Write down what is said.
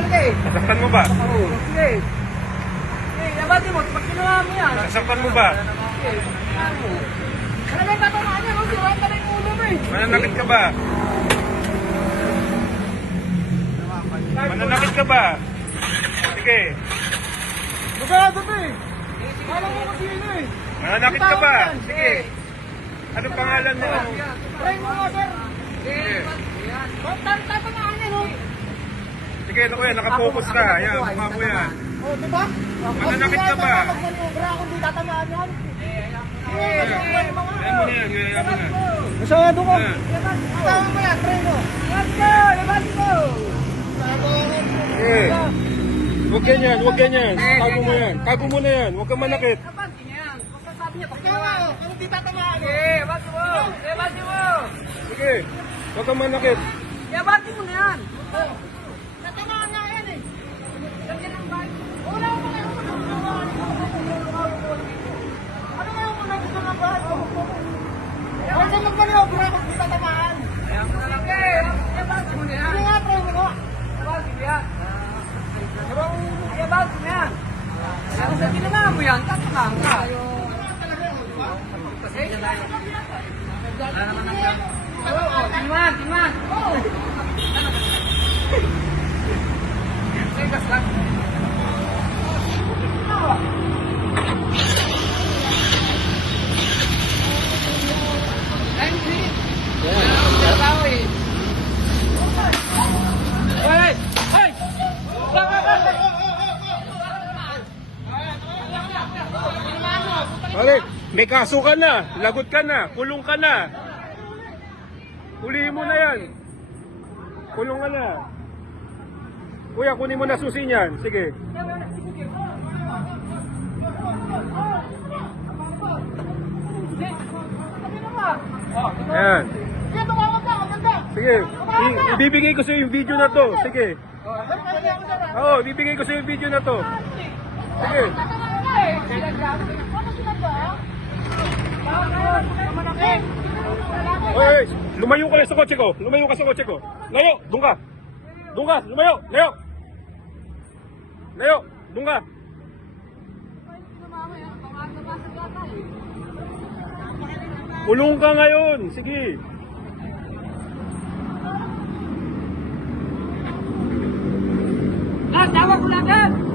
talaga eh. Sasaktan mo ba? Oo. Sige. Sige, yabati mo. Pag kinuha mo yan. Sasaktan mo ba? Sige, kinuha mo. Talaga tatamaan yan. Sirahan ka na yung ulo mo eh. Mananakit ka ba? Mananakit ka ba? Sige. Magkano to eh. Kala mo kung sino eh. Mananakit ka ba? Sige. Anong pangalan mo? Try mo nga sir. Sige. Tatamaan yan oh. Sige, ito kuya, nakapokus ka. Yan, mukha mo yan. Oh, diba? Mananakit ka ba? Magmanubra kung di tatamaan yan. Ayan mo na yan, ayan mo na. Masyado ko. Ayan. Tama mo yan, try mo. Let's go! Labas mo! Sige. Huwag ganyan, huwag ganyan. Tago mo yan. Tago mo na yan. Huwag kang manakit. Labas niya yan. Basta sabi niya, pag ginawa. Kung di tatamaan. Labas mo! Labas mo! Sige. Huwag kang manakit. Labas mo na yan. Tatamaan nga yan eh. Lagyan ng bag. Wala ko na yung ano nga yung mga gusto ng bag? Huwag ka magmanobra kung di tatamaan. Ayan mo na lang. Labas mo na yan. Ano nga, try mo ko. Labas mo yan. Labas mo yan. Kung sa ginawa mo yan, tatamaan ka. Timan, timan. Sigas lang. Pare, may kaso ka na. Lagot ka na. Kulong ka na. Hulihin mo na yan. Kulong ka na. Kuya, kunin mo na susi niyan. Sige. Ayan. Sige. Ibibigay ko sa yung video na to. Sige. Oo, ibibigay ko sa yung video na to. Sige. Oy, lumayo ka sa kotse ko. Lumayo ka sa kotse ko. Layo, doon ka. Doon ka, lumayo. Layo. Layo, doon ka. Kulong ka ngayon. Sige. Tawag ko lang agad!